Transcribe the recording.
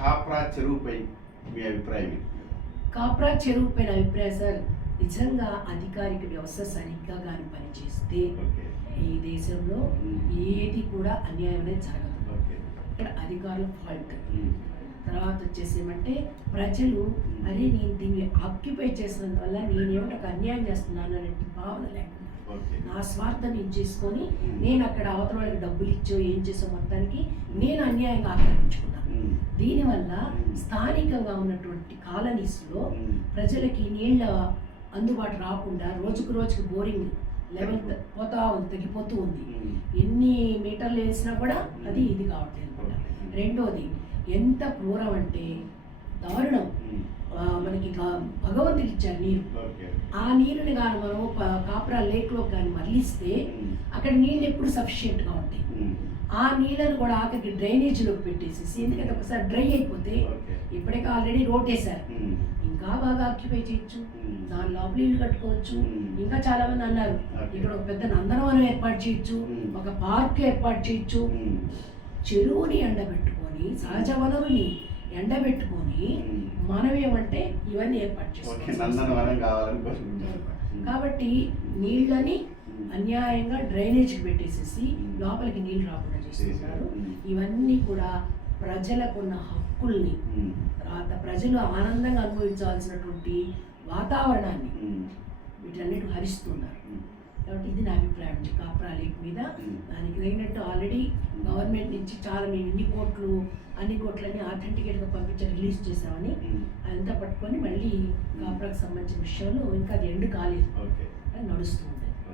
కాప్రా చెరువుపై మీ అభిప్రాయం? కాప్రా చెరువు పైన అభిప్రాయం సార్ నిజంగా అధికారిక వ్యవస్థ సరిగ్గా కానీ పనిచేస్తే ఈ దేశంలో ఏది కూడా అన్యాయం అనేది జరగదు. ఇక్కడ అధికారుల ఫాల్ట్. తర్వాత వచ్చేసి ఏమంటే ప్రజలు అరే నేను దీన్ని ఆక్యుపై చేసినందువల్ల నేనేమిటి ఒక అన్యాయం చేస్తున్నాను అనే భావన లేకుండా నా స్వార్థం నేను చేసుకొని నేను అక్కడ అవతల వాళ్ళకి డబ్బులు ఇచ్చో ఏం చేసో మొత్తానికి నేను అన్యాయంగా ఆక్రమించుకున్నాను. దీనివల్ల స్థానికంగా ఉన్నటువంటి కాలనీస్లో. ప్రజలకి నీళ్ళ అందుబాటు రాకుండా రోజుకు రోజుకు బోరింగ్ లెవెల్ పోతా ఉంది తగ్గిపోతూ ఉంది. ఎన్ని మీటర్లు వేసినా కూడా అది ఇది కావట్లేదు రెండోది ఎంత క్రూరం అంటే దారుణం. మనకి గా- భగవంతుడు ఇచ్చారు నీరు ఆ నీరుని కానీ మనం కాప్రా లేక్లో కానీ మరలిస్తే. అక్కడ నీళ్ళు ఎప్పుడు సఫిషియెంట్గా ఉంటాయి. ఆ నీళ్ళను కూడా ఆఖరికి డ్రైనేజీలోకి పెట్టేసేసి ఎందుకంటే ఒకసారి డ్రై అయిపోతే ఇప్పటికే ఆల్రెడీ రోడ్ వేశారు ఉమ్. ఇంకా బాగా ఆక్యుపై చేయొచ్చు. దాని లోపల ఇల్లు కట్టుకోవచ్చు. ఇంకా చాలా మంది అన్నారు. ఇక్కడ ఒక పెద్ద నందనవనం ఏర్పాటు చేయొచ్చు. ఒక పార్క్ ఏర్పాటు చేయొచ్చు. చెరువుని ఎండబెట్టుకొని సహజ వనరుని ఎండబెట్టుకొని. మనం ఏమంటే ఇవన్నీ ఏర్పాటు చేసుకోవాలి. కాబట్టి నీళ్ళని. అన్యాయంగా డ్రైనేజ్కి పెట్టేసేసి. లోపలికి నీళ్ళు రాకుండా చేస్తున్నారు మ్మ్. ఇవన్నీ కూడా ప్రజలకున్న హక్కుల్ని. తర్వాత ప్రజలు ఆనందంగా అనుభవించాల్సినటువంటి వాతావరణాన్ని. వీటన్నిటి హరిస్తున్నారు ఇది నా అభిప్రాయం. కాప్రా లేక్ మీద. దానికి తగినట్టు ఆల్రెడీ గవర్నమెంట్ నుంచి చాలా మేము ఇన్ని కోట్లు అన్ని కోట్లని ఆథెంటికేట్గా పంపించి రిలీజ్ చేసామని. అదంతా పట్టుకొని మళ్ళీ కాప్రాకు సంబంధించిన విషయంలో ఇంకా అది ఎండు కాలేదు. నడుస్తుంది.